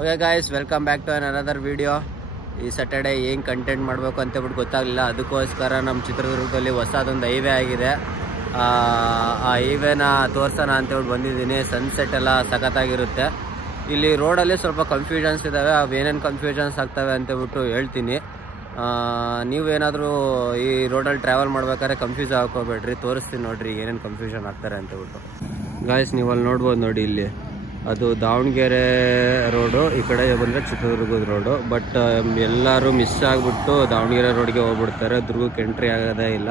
Okay guys, welcome back to another video. ಈ Saturday ಏನು content ಮಾಡಬೇಕು ಅಂತೇಳ್ಬಿಟ್ಟು ಗೊತ್ತಾಗಲಿಲ್ಲ. ಅದಕ್ಕೋಸ್ಕರ ನಮ್ಮ ಚಿತ್ರದುರ್ಗದಲ್ಲಿ ಹೊಸದೊಂದು ಹೈವೇ ಆಗಿದೆ. ಆ ಹೈವೇನ ತೋರಿಸೋಣ ಅಂತೇಳ್ಬಿಟ್ಟು ಬಂದಿದ್ದೀನಿ. ಸನ್ಸೆಟ್ ಎಲ್ಲ ಸಖತ್ತಾಗಿರುತ್ತೆ. ಇಲ್ಲಿ ರೋಡಲ್ಲಿ ಸ್ವಲ್ಪ ಕನ್ಫ್ಯೂಷನ್ಸ್ ಇದ್ದಾವೆ. ಅವೇನೇನು ಕನ್ಫ್ಯೂಷನ್ಸ್ ಆಗ್ತವೆ ಅಂತೇಳ್ಬಿಟ್ಟು ಹೇಳ್ತೀನಿ. ನೀವೇನಾದರೂ ಈ ರೋಡಲ್ಲಿ ಟ್ರಾವೆಲ್ ಮಾಡ್ಬೇಕಾದ್ರೆ ಕನ್ಫ್ಯೂಸ್ ಹಾಕೋಬೇಡ್ರಿ. ತೋರಿಸ್ತೀನಿ ನೋಡಿರಿ ಏನೇನು ಕನ್ಫ್ಯೂಷನ್ ಆಗ್ತಾರೆ ಅಂತೇಳ್ಬಿಟ್ಟು. ಗಾಯ್ಸ್, ನೀವು ಅಲ್ಲಿ ನೋಡ್ಬೋದು ನೋಡಿ, ಇಲ್ಲಿ ಅದು ದಾವಣಗೆರೆ ರೋಡು, ಈ ಕಡೆ ಬಂದರೆ ಚಿತ್ರದುರ್ಗದ ರೋಡು. ಬಟ್ ಎಲ್ಲರೂ ಮಿಸ್ ಆಗಿಬಿಟ್ಟು ದಾವಣಗೆರೆ ರೋಡ್ಗೆ ಹೋಗ್ಬಿಡ್ತಾರೆ. ದುರ್ಗಕ್ಕೆ ಎಂಟ್ರಿ ಆಗೋದೇ ಇಲ್ಲ.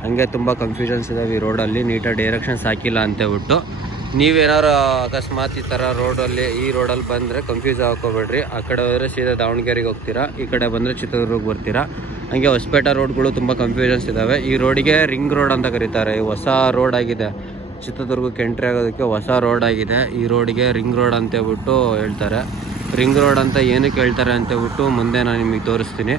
ಹಾಗೆ ತುಂಬ ಕನ್ಫ್ಯೂಷನ್ಸ್ ಇದ್ದಾವೆ ಈ ರೋಡಲ್ಲಿ. ನೀಟಾಗಿ ಡೈರೆಕ್ಷನ್ಸ್ ಹಾಕಿಲ್ಲ ಅಂತೇಳ್ಬಿಟ್ಟು ನೀವೇನಾರು ಅಕಸ್ಮಾತ್ ಈ ಥರ ಈ ರೋಡಲ್ಲಿ ಬಂದರೆ ಕನ್ಫ್ಯೂಸ್ ಹಾಕೋಬೇಡ್ರಿ. ಆ ಕಡೆ ಹೋದರೆ ಸೀದಾ ದಾವಣಗೆರೆಗೆ ಹೋಗ್ತೀರಾ, ಈ ಕಡೆ ಬಂದರೆ ಚಿತ್ರದುರ್ಗಕ್ಕೆ ಬರ್ತೀರಾ. ಹಾಗೆ ಹೊಸಪೇಟೆ ರೋಡ್ಗಳು ತುಂಬ ಕನ್ಫ್ಯೂಷನ್ಸ್ ಇದ್ದಾವೆ. ಈ ರೋಡಿಗೆ ರಿಂಗ್ ರೋಡ್ ಅಂತ ಕರೀತಾರೆ. ಹೊಸ ರೋಡ್ ಆಗಿದೆ, ಚಿತ್ರದುರ್ಗಕ್ಕೆ ಎಂಟ್ರಿ ಆಗೋದಕ್ಕೆ ಹೊಸ ರೋಡ್ ಆಗಿದೆ. ಈ ರೋಡಿಗೆ ರಿಂಗ್ ರೋಡ್ ಅಂತೇಳ್ಬಿಟ್ಟು ಹೇಳ್ತಾರೆ. ರಿಂಗ್ ರೋಡ್ ಅಂತ ಏನಕ್ಕೆ ಹೇಳ್ತಾರೆ ಅಂತೇಳ್ಬಿಟ್ಟು ಮುಂದೆ ನಾನು ನಿಮಗೆ ತೋರಿಸ್ತೀನಿ.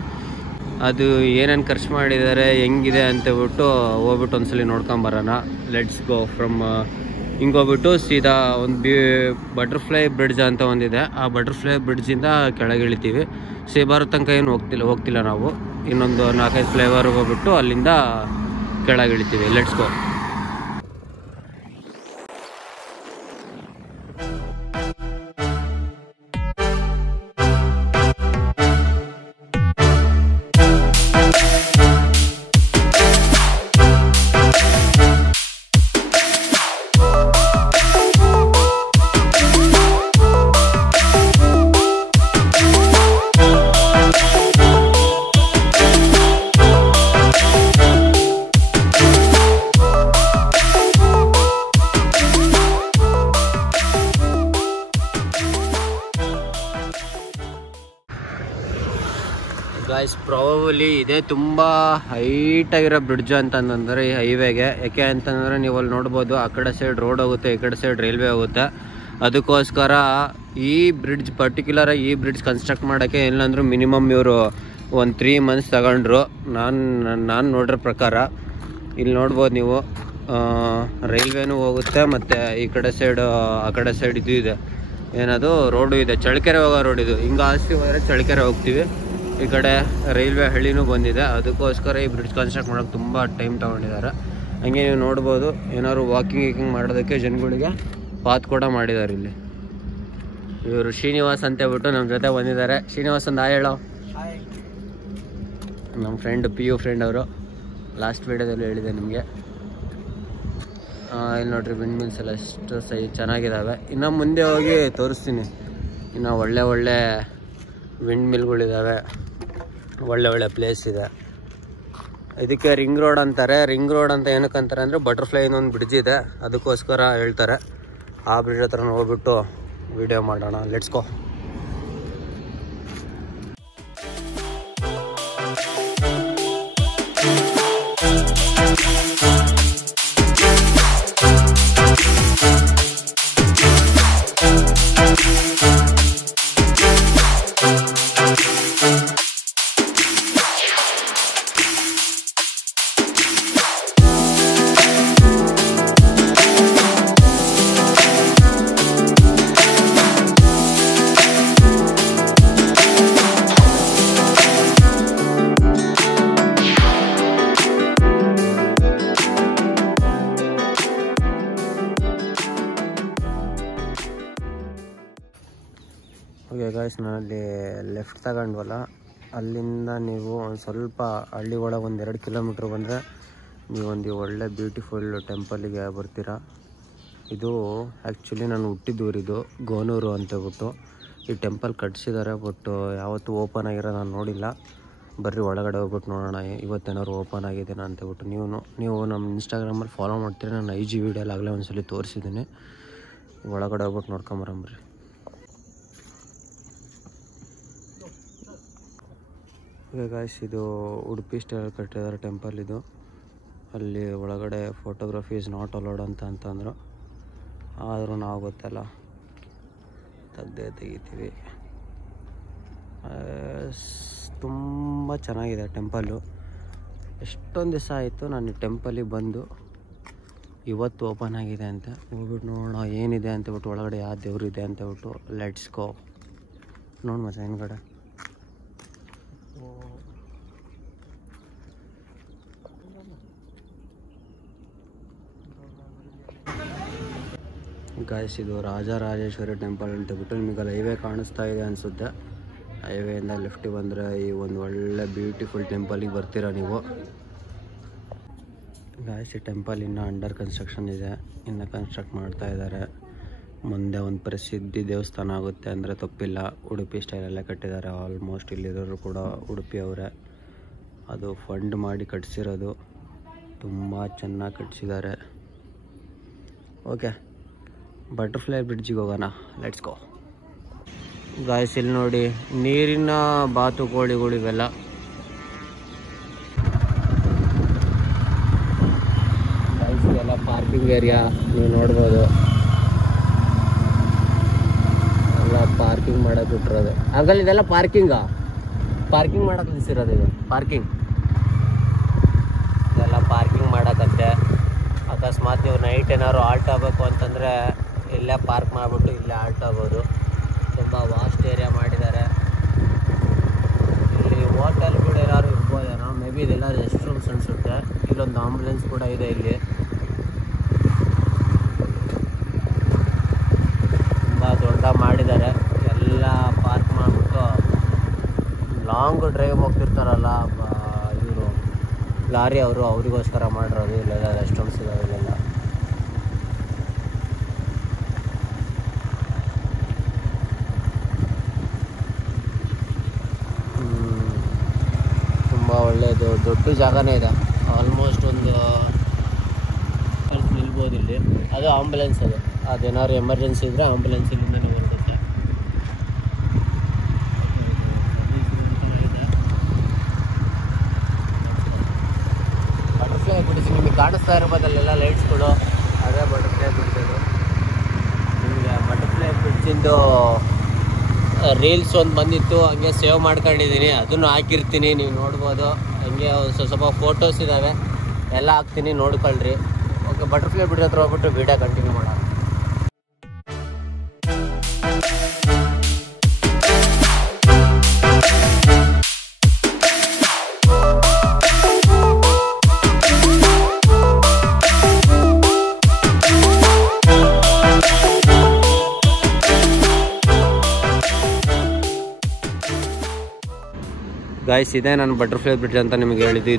ಅದು ಏನೇನು ಖರ್ಚು ಮಾಡಿದ್ದಾರೆ, ಹೆಂಗಿದೆ ಅಂತೇಳ್ಬಿಟ್ಟು ಹೋಗ್ಬಿಟ್ಟು ಒಂದ್ಸಲಿ ನೋಡ್ಕೊಂಬರೋಣ. Let's go. ಫ್ರಮ್ ಹಿಂಗೋಗ್ಬಿಟ್ಟು ಸೀದಾ ಒಂದು ಬಟರ್ಫ್ಲೈ ಬ್ರಿಡ್ಜ್ ಅಂತ ಒಂದಿದೆ. ಆ ಬಟರ್ಫ್ಲೈ ಬ್ರಿಡ್ಜಿಂದ ಕೆಳಗೆ ಇಳಿತೀವಿ. ಸೇಬಾರು ತನಕ ಏನು ಹೋಗ್ತಿಲ್ಲ ನಾವು. ಇನ್ನೊಂದು 4-5 ಫ್ಲೈವರ್ಗೆ ಹೋಗ್ಬಿಟ್ಟು ಅಲ್ಲಿಂದ ಕೆಳಗೆ ಇಳಿತೀವಿ. Let's go. ಗಾಯ್ಸ್, ಪ್ರಾಬಲಿ ಇದೇ ತುಂಬ ಹೈಟಾಗಿರೋ ಬ್ರಿಡ್ಜ್ ಅಂತಂದರೆ ಈ ಹೈವೇಗೆ. ಯಾಕೆ ಅಂತಂದರೆ ನೀವು ಅಲ್ಲಿ ನೋಡ್ಬೋದು, ಆ ಕಡೆ ಸೈಡ್ ರೋಡ್ ಹೋಗುತ್ತೆ, ಈ ಕಡೆ ಸೈಡ್ ರೈಲ್ವೆ ಹೋಗುತ್ತೆ. ಅದಕ್ಕೋಸ್ಕರ ಈ ಬ್ರಿಡ್ಜ್ ಪರ್ಟಿಕ್ಯುಲರಾಗಿ ಈ ಬ್ರಿಡ್ಜ್ ಕನ್ಸ್ಟ್ರಕ್ಟ್ ಮಾಡೋಕ್ಕೆ ಎಲ್ಲಂದ್ರೂ ಮಿನಿಮಮ್ ಇವರು ಒಂದು 3 months ತಗೊಂಡ್ರು. ನಾನು ನೋಡಿರೋ ಪ್ರಕಾರ. ಇಲ್ಲಿ ನೋಡ್ಬೋದು ನೀವು, ರೈಲ್ವೆನೂ ಹೋಗುತ್ತೆ ಮತ್ತು ಈ ಕಡೆ ಸೈಡ್ ಆ ಕಡೆ ಸೈಡ್ ಇದು ಇದೆ, ಏನದು ರೋಡು ಇದೆ, ಚಳ್ಳಕೆರೆ ಹೋಗೋ ರೋಡ್ ಇದು. ಹಿಂಗೆ ಆಸ್ತಿ ಹೋದರೆ ಚಳ್ಳಕೆರೆ ಹೋಗ್ತೀವಿ. ಈ ಕಡೆ ರೈಲ್ವೆ ಹಳ್ಳಿನೂ ಬಂದಿದೆ. ಅದಕ್ಕೋಸ್ಕರ ಈ ಬ್ರಿಡ್ಜ್ ಕನ್ಸ್ಟ್ರಕ್ಟ್ ಮಾಡೋಕ್ಕೆ ತುಂಬ ಟೈಮ್ ತೊಗೊಂಡಿದ್ದಾರೆ. ಹಂಗೆ ನೀವು ನೋಡ್ಬೋದು, ಏನಾದ್ರು ವಾಕಿಂಗ್ ಮಾಡೋದಕ್ಕೆ ಜನಗಳಿಗೆ ಪಾತ್ ಕೂಡ ಮಾಡಿದ್ದಾರೆ. ಇಲ್ಲಿ ಇವರು ಶ್ರೀನಿವಾಸ್ ಅಂತೇಳ್ಬಿಟ್ಟು ನಮ್ಮ ಜೊತೆ ಬಂದಿದ್ದಾರೆ. ಶ್ರೀನಿವಾಸ್ ಒಂದು ಹೇಳೋ. ನಮ್ಮ ಫ್ರೆಂಡ್ PU ಫ್ರೆಂಡ್ ಅವರು. ಲಾಸ್ಟ್ ವೀಡಿಯೋದಲ್ಲಿ ಹೇಳಿದೆ ನಿಮಗೆ. ಇಲ್ಲಿ ನೋಡ್ರಿ, ವಿಂಡ್ ಮಿಲ್ಸ್ ಎಲ್ಲ ಎಷ್ಟು ಚೆನ್ನಾಗಿದ್ದಾವೆ. ಇನ್ನು ಮುಂದೆ ಹೋಗಿ ತೋರಿಸ್ತೀನಿ. ಇನ್ನು ಒಳ್ಳೆ ವಿಂಡ್ ಮಿಲ್ಗಳಿದ್ದಾವೆ, ಒಳ್ಳೆ ಪ್ಲೇಸ್ ಇದೆ. ಇದಕ್ಕೆ ರಿಂಗ್ ರೋಡ್ ಅಂತಾರೆ. ರಿಂಗ್ ರೋಡ್ ಅಂತ ಏನಕ್ಕೆ ಅಂತಾರೆ ಅಂದರೆ, ಬಟರ್ಫ್ಲೈ ಇನ್ನೊಂದು ಬ್ರಿಡ್ಜ್ ಇದೆ, ಅದಕ್ಕೋಸ್ಕರ ಹೇಳ್ತಾರೆ. ಆ ಬ್ರಿಡ್ಜ್ ಹತ್ರ ಹೋಗ್ಬಿಟ್ಟು ವಿಡಿಯೋ ಮಾಡೋಣ. Let's go. ಓಕೆ ಗಾಯ್ಸ್, ನಾನಲ್ಲಿ ಲೆಫ್ಟ್ ತಗೊಂಡ್ವಲ್ಲ, ಅಲ್ಲಿಂದ ನೀವು ಒಂದು ಸ್ವಲ್ಪ ಹಳ್ಳಿ ಒಳಗೆ ಒಂದು 2 ಕಿಲೋಮೀಟ್ರ್ ಬಂದರೆ ನೀವೊಂದು ಒಳ್ಳೆ ಬ್ಯೂಟಿಫುಲ್ ಟೆಂಪಲಿಗೆ ಬರ್ತೀರಾ. ಇದು ಆ್ಯಕ್ಚುಲಿ ನಾನು ಹುಟ್ಟಿದ್ದೂರಿದು ಗೋನೂರು ಅಂತೇಳ್ಬಿಟ್ಟು. ಈ ಟೆಂಪಲ್ ಕಟ್ಸಿದ್ದಾರೆ, ಬಟ್ ಯಾವತ್ತೂ ಓಪನ್ ಆಗಿರೋ ನಾನು ನೋಡಿಲ್ಲ. ಬರ್ರಿ ಒಳಗಡೆ ಹೋಗ್ಬಿಟ್ಟು ನೋಡೋಣ ಇವತ್ತೇನಾದ್ರು ಓಪನ್ ಆಗಿದ್ದೇನೆ ಅಂತೇಳ್ಬಿಟ್ಟು. ನೀವು ನಮ್ಮ ಇನ್ಸ್ಟಾಗ್ರಾಮಲ್ಲಿ ಫಾಲೋ ಮಾಡ್ತೀರಿ. ನಾನು IG ವಿಡಿಯೋಲ್ಲಿ ಆಗಲೇ ಒಂದ್ಸಲಿ ತೋರಿಸಿದ್ದೀನಿ. ಒಳಗಡೆ ಹೋಗ್ಬಿಟ್ಟು ನೋಡ್ಕೊಂಬರಂಬ್ರಿ. ಓಕೆ ಗಾಯ್ಸ್, ಇದು ಉಡುಪಿ ಸ್ಟೈಲ್ ಕಟ್ಟಿದ್ದಾರೆ ಟೆಂಪಲ್ ಇದು. ಅಲ್ಲಿ ಒಳಗಡೆ ಫೋಟೋಗ್ರಫಿ ಇಸ್ ನಾಟ್ ಅಲೋಡ್ ಅಂತಂದರು. ಆದರೂ ನಾವು ಗೊತ್ತಲ್ಲ, ತೆಗಿತೀವಿ. ತುಂಬ ಚೆನ್ನಾಗಿದೆ ಟೆಂಪಲ್ಲು. ಎಷ್ಟೊಂದು ದಿವಸ ಆಯಿತು ನಾನು ಈ ಟೆಂಪಲಿಗೆ ಬಂದು. ಇವತ್ತು ಓಪನ್ ಆಗಿದೆ ಅಂತ ಹೋಗ್ಬಿಟ್ಟು ನೋಡೋಣ ಏನಿದೆ ಅಂತೇಳ್ಬಿಟ್ಟು, ಒಳಗಡೆ ಯಾವ ದೇವ್ರು ಇದೆ ಅಂತೇಳ್ಬಿಟ್ಟು. Let's go. ನೋಡಿ ಮಚ್ಚ ಹಿಂದ್ಗಡೆ ಗಾಯ್ಸ್, ಇದು ರಾಜರಾಜೇಶ್ವರಿ ಟೆಂಪಲ್ ಅಂತ ಬಿಟ್ಟು ನಿಮಗಲ್ಲಿ ಹೈವೇ ಕಾಣಿಸ್ತಾ ಇದೆ ಅನಿಸುತ್ತೆ. ಹೈವೇಯಿಂದ ಲೆಫ್ಟಿಗೆ ಬಂದರೆ ಈ ಒಂದು ಒಳ್ಳೆ ಬ್ಯೂಟಿಫುಲ್ ಟೆಂಪಲಿಗೆ ಬರ್ತೀರಾ ನೀವು. ಗಾಯ್ಸ್, ಈ ಟೆಂಪಲ್ ಇನ್ನೂ ಅಂಡರ್ ಕನ್ಸ್ಟ್ರಕ್ಷನ್ ಇದೆ, ಇನ್ನು ಕನ್ಸ್ಟ್ರಕ್ಟ್ ಮಾಡ್ತಾ ಇದ್ದಾರೆ. ಮುಂದೆ ಒಂದು ಪ್ರಸಿದ್ಧಿ ದೇವಸ್ಥಾನ ಆಗುತ್ತೆ ಅಂದರೆ ತಪ್ಪಿಲ್ಲ. ಉಡುಪಿ ಸ್ಟೈಲಲ್ಲೇ ಕಟ್ಟಿದ್ದಾರೆ. ಆಲ್ಮೋಸ್ಟ್ ಇಲ್ಲಿರೋರು ಕೂಡ ಉಡುಪಿ ಅವರೇ. ಅದು ಫಂಡ್ ಮಾಡಿ ಕಟ್ಟಿಸಿರೋದು, ತುಂಬ ಚೆನ್ನಾಗಿ ಕಟ್ಟಿಸಿದ್ದಾರೆ. ಓಕೆ, ಬಟರ್ಫ್ಲೈ ಬ್ರಿಡ್ಜಿಗೆ ಹೋಗೋಣ. Let's go. ಗಾಯ್ಸ್, ಇಲ್ಲಿ ನೋಡಿ ನೀರಿನ ಬಾತುಕೋಳಿಗಳು ಇವೆಲ್ಲ. ಗಾಯ್ಸ್, ಇದೆಲ್ಲ ಪಾರ್ಕಿಂಗ್ ಏರಿಯಾ, ನೀವು ನೋಡ್ಬೋದು. ಎಲ್ಲ ಪಾರ್ಕಿಂಗ್ ಮಾಡೋಕೆ ಬಿಟ್ಟಿರೋದು. ಆಗಲ್ಲ ಇದೆಲ್ಲ ಪಾರ್ಕಿಂಗ್ ಮಾಡೋಕೆ ನಿಲ್ಸಿರೋದು. ಇದು ಪಾರ್ಕಿಂಗ್, ಇದೆಲ್ಲ ಪಾರ್ಕಿಂಗ್ ಮಾಡೋಕ್ಕಂತೆ. ಅಕಸ್ಮಾತ್ ನೀವು ನೈಟ್ ಏನಾದ್ರು ಆಲ್ಟ್ ಆಗಬೇಕು ಅಂತಂದರೆ ಇಲ್ಲೇ ಪಾರ್ಕ್ ಮಾಡಿಬಿಟ್ಟು ಇಲ್ಲೇ ಆಲ್ಟ್ ಆಗೋದು. ತುಂಬ ವಾಸ್ಟ್ ಏರಿಯಾ ಮಾಡಿದ್ದಾರೆ. ಇಲ್ಲಿ ಹೋಟೆಲ್ಗಳು ಏನಾದ್ರು ಇರ್ಬೋದೇನೋ, ಮೇ ಬಿ ಇದೆಲ್ಲ ರೆಸ್ಟ್ ರೂಮ್ಸ್ ಅನಿಸುತ್ತೆ. ಇಲ್ಲೊಂದು ಆಂಬುಲೆನ್ಸ್ ಕೂಡ ಇದೆ. ಇಲ್ಲಿ ತುಂಬ ದೊಡ್ಡ ಮಾಡಿದ್ದಾರೆ. ಎಲ್ಲ ಪಾರ್ಕ್ ಮಾಡಿಬಿಟ್ಟು ಲಾಂಗ್ ಡ್ರೈವ್ ಹೋಗ್ತಿರ್ತಾರಲ್ಲ ಇವರು ಲಾರಿ ಅವರು, ಅವರಿಗೋಸ್ಕರ ಮಾಡಿರೋದು. ಇಲ್ಲೆಲ್ಲ ರೆಸ್ಟ್ ರೂಮ್ಸ್ ಇದಾವೆ ಇಲ್ಲೆಲ್ಲ. ತುಂಬ ಒಳ್ಳೆಯದು, ದೊಡ್ಡ ಜಾಗನೇ ಇದೆ. ಆಲ್ಮೋಸ್ಟ್ ಒಂದು ನಿಲ್ಬೋದು ಇಲ್ಲಿ. ಅದು ಆಂಬುಲೆನ್ಸ್, ಅದೇನಾದ್ರು ಎಮರ್ಜೆನ್ಸಿ ಇದ್ದರೆ ಆಂಬುಲೆನ್ಸ್ ಇಲ್ಲಿಂದನೇ ಬರುತ್ತೆ. ಬಟರ್ಫ್ಲೈ ಬ್ರಿಡ್ಜ್ ನಿಮಗೆ ಕಾಣಿಸ್ತಾ ಇರ್ಬೋದಲ್ಲೆಲ್ಲ ಲೈಟ್ಸ್ಗಳು, ಅದೇ ಬಟರ್ಫ್ಲೈ ಬ್ರಿಡ್ಜ್. ಅದು ನಿಮಗೆ ಬಟರ್ಫ್ಲೈ ಬ್ರಿಡ್ಜಿಂದು ರೀಲ್ಸ್ ಒಂದು ಬಂದಿತ್ತು, ಹಂಗೆ ಸೇವ್ ಮಾಡ್ಕೊಂಡಿದ್ದೀನಿ. ಅದನ್ನು ಹಾಕಿರ್ತೀನಿ, ನೀವು ನೋಡ್ಬೋದು. ಹಂಗೆ ಸ್ವಲ್ಪ ಫೋಟೋಸ್ ಇದ್ದಾವೆ, ಎಲ್ಲ ಹಾಕ್ತೀನಿ, ನೋಡ್ಕೊಳ್ರಿ. ಓಕೆ, ಬಟರ್ಫ್ಲೈ ಬ್ರಿಡ್ಜ್ ಹತ್ರ ಹೋಗ್ಬಿಟ್ಟು ವಿಡಿಯೋ ಕಂಟಿನ್ಯೂ ಮಾಡೋಣ. ಗಾಯ್ಸ್, ಇದೆ ನಾನು ಬಟರ್ಫ್ಲೈ ಬ್ರಿಡ್ಜ್ ಅಂತ ನಿಮಗೆ ಹೇಳಿದ್ದು.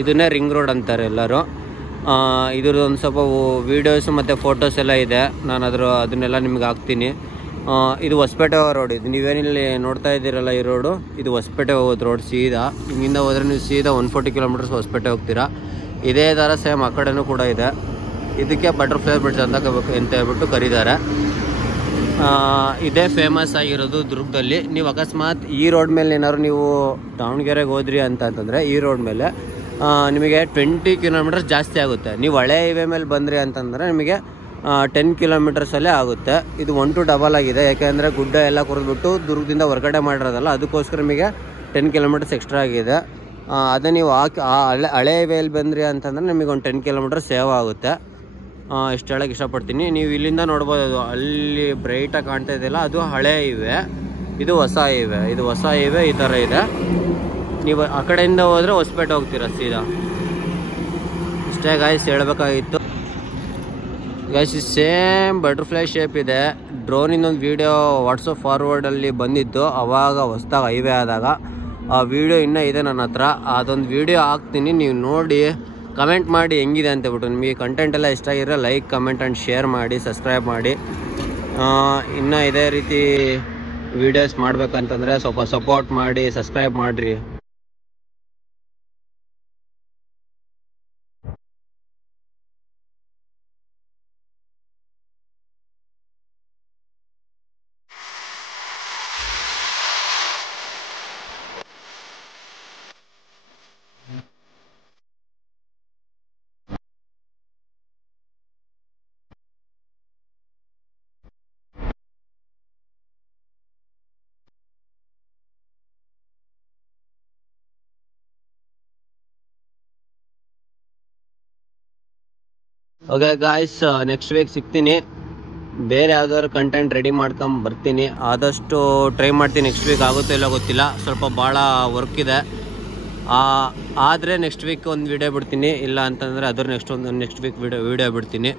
ಇದನ್ನೇ ರಿಂಗ್ ರೋಡ್ ಅಂತಾರೆ ಎಲ್ಲರೂ. ಇದ್ರದ್ದು ಒಂದು ಸ್ವಲ್ಪ ವೀಡಿಯೋಸು ಮತ್ತು ಫೋಟೋಸ್ ಎಲ್ಲ ಇದೆ. ನಾನು ಅದನ್ನೆಲ್ಲ ನಿಮ್ಗೆ ಹಾಕ್ತೀನಿ. ಇದು ಹೊಸಪೇಟೆ ರೋಡ್. ಇದು ನೀವೇನಿಲ್ಲಿ ನೋಡ್ತಾ ಇದ್ದೀರಲ್ಲ, ಈ ರೋಡು ಇದು ಹೊಸಪೇಟೆ ಹೋಗೋದು ರೋಡ್. ಸೀದಾ ಹಿಂಗಿಂದ ಹೋದರೆ ನೀವು ಸೀದಾ 140 ಕಿಲೋಮೀಟರ್ಸ್ ಹೊಸಪೇಟೆ ಹೋಗ್ತೀರಾ. ಇದೇ ಥರ ಸೇಮ್ ಆ ಕಡೆನೂ ಕೂಡ ಇದೆ. ಇದಕ್ಕೆ ಬಟರ್ಫ್ಲೈ ಬ್ರಿಡ್ಜ್ ಅಂತ ಹೇಳ್ಬಿಟ್ಟು ಕರೀತಾರೆ. ಇದೇ ಫೇಮಸ್ ಆಗಿರೋದು ದುರ್ಗದಲ್ಲಿ. ನೀವು ಅಕಸ್ಮಾತ್ ಈ ರೋಡ್ ಮೇಲೆ ಏನಾದ್ರು ನೀವು ದಾವಣಗೆರೆಗೆ ಹೋದ್ರಿ ಅಂತಂದರೆ ಈ ರೋಡ್ ಮೇಲೆ ನಿಮಗೆ 20 ಕಿಲೋಮೀಟರ್ಸ್ ಜಾಸ್ತಿ ಆಗುತ್ತೆ. ನೀವು ಹಳೆ ಹೈವೇ ಮೇಲೆ ಬಂದ್ರಿ ಅಂತಂದರೆ ನಿಮಗೆ 10 ಕಿಲೋಮೀಟರ್ಸಲ್ಲೇ ಆಗುತ್ತೆ. ಇದು 1 to 2 ಆಗಿದೆ. ಯಾಕೆಂದರೆ ಗುಡ್ಡ ಎಲ್ಲ ಕುರಿದ್ಬಿಟ್ಟು ದುರ್ಗದಿಂದ ಹೊರಗಡೆ ಮಾಡಿರೋದಲ್ಲ, ಅದಕ್ಕೋಸ್ಕರ ನಿಮಗೆ 10 ಕಿಲೋಮೀಟರ್ಸ್ ಎಕ್ಸ್ಟ್ರಾ ಆಗಿದೆ. ಅದೇ ನೀವು ಹಳೆ ಹೈವೇಲಿ ಬಂದ್ರಿ ಅಂತಂದರೆ ನಿಮಗೆ ಒಂದು 10 ಕಿಲೋಮೀಟರ್ ಸೇವ್ ಆಗುತ್ತೆ. ಇಷ್ಟು ಹೇಳಕ್ಕೆ ಇಷ್ಟಪಡ್ತೀನಿ. ನೀವು ಇಲ್ಲಿಂದ ನೋಡ್ಬೋದು, ಅಲ್ಲಿ ಬ್ರೈಟಾಗಿ ಕಾಣ್ತಾ ಇದೆಯಲ್ಲ, ಅದು ಹಳೆ ಹೈವೇ. ಇದು ಹೊಸ ಹೈವೇ. ಈ ಥರ ಇದೆ. ನೀವು ಆ ಕಡೆಯಿಂದ ಹೋದರೆ ಹೊಸಪೇಟೆ ಹೋಗ್ತೀರಾ ಸೀದಾ. ಇಷ್ಟೇ ಗಾಯ್ಸ್ ಹೇಳಬೇಕಾಗಿತ್ತು. ಗಾಯ್ಸ್, ಸೇಮ್ ಬಟರ್ಫ್ಲೈ ಶೇಪ್ ಇದೆ. ಡ್ರೋನಿಂದ ಒಂದು ವೀಡಿಯೋ ವಾಟ್ಸಪ್ ಫಾರ್ವರ್ಡಲ್ಲಿ ಬಂದಿತ್ತು, ಅವಾಗ ಹೊಸದಾಗಿ ಹೈವೇ ಆದಾಗ. ಆ ವಿಡಿಯೋ ಇನ್ನೂ ಇದೆ ನನ್ನ ಹತ್ರ. ಅದೊಂದು ವಿಡಿಯೋ ಹಾಕ್ತೀನಿ, ನೀವು ನೋಡಿ ಕಮೆಂಟ್ ಮಾಡಿ ಹೆಂಗಿದೆ ಅಂತೇಳ್ಬಿಟ್ಟು. ನಿಮಗೆ ಕಂಟೆಂಟ್ ಎಲ್ಲ ಇಷ್ಟ ಆಗಿದ್ರೆ ಲೈಕ್, ಕಮೆಂಟ್ ಆ್ಯಂಡ್ ಶೇರ್ ಮಾಡಿ, ಸಬ್ಸ್ಕ್ರೈಬ್ ಮಾಡಿ. ಇನ್ನೂ ಇದೇ ರೀತಿ ವೀಡಿಯೋಸ್ ಮಾಡಬೇಕಂತಂದರೆ ಸ್ವಲ್ಪ ಸಪೋರ್ಟ್ ಮಾಡಿ, ಸಬ್ಸ್ಕ್ರೈಬ್ ಮಾಡಿರಿ. ಓಕೆ ಗಾಯ್ಸ್, ನೆಕ್ಸ್ಟ್ ವೀಕ್ ಸಿಗ್ತೀನಿ. ಬೇರೆ ಯಾವ್ದಾದ್ರು ಕಂಟೆಂಟ್ ರೆಡಿ ಮಾಡ್ಕೊಂಡ್ ಬರ್ತೀನಿ. ಆದಷ್ಟು ಟ್ರೈ ಮಾಡ್ತೀನಿ. ನೆಕ್ಸ್ಟ್ ವೀಕ್ ಆಗುತ್ತೋ ಇಲ್ಲ ಗೊತ್ತಿಲ್ಲ, ಸ್ವಲ್ಪ ಭಾಳ ವರ್ಕ್ ಇದೆ. ಆದರೆ ನೆಕ್ಸ್ಟ್ ವೀಕ್ ಒಂದು ವಿಡಿಯೋ ಬಿಡ್ತೀನಿ, ಇಲ್ಲ ಅಂತಂದರೆ ನೆಕ್ಸ್ಟ್ ವೀಕ್ ವಿಡಿಯೋ ಬಿಡ್ತೀನಿ.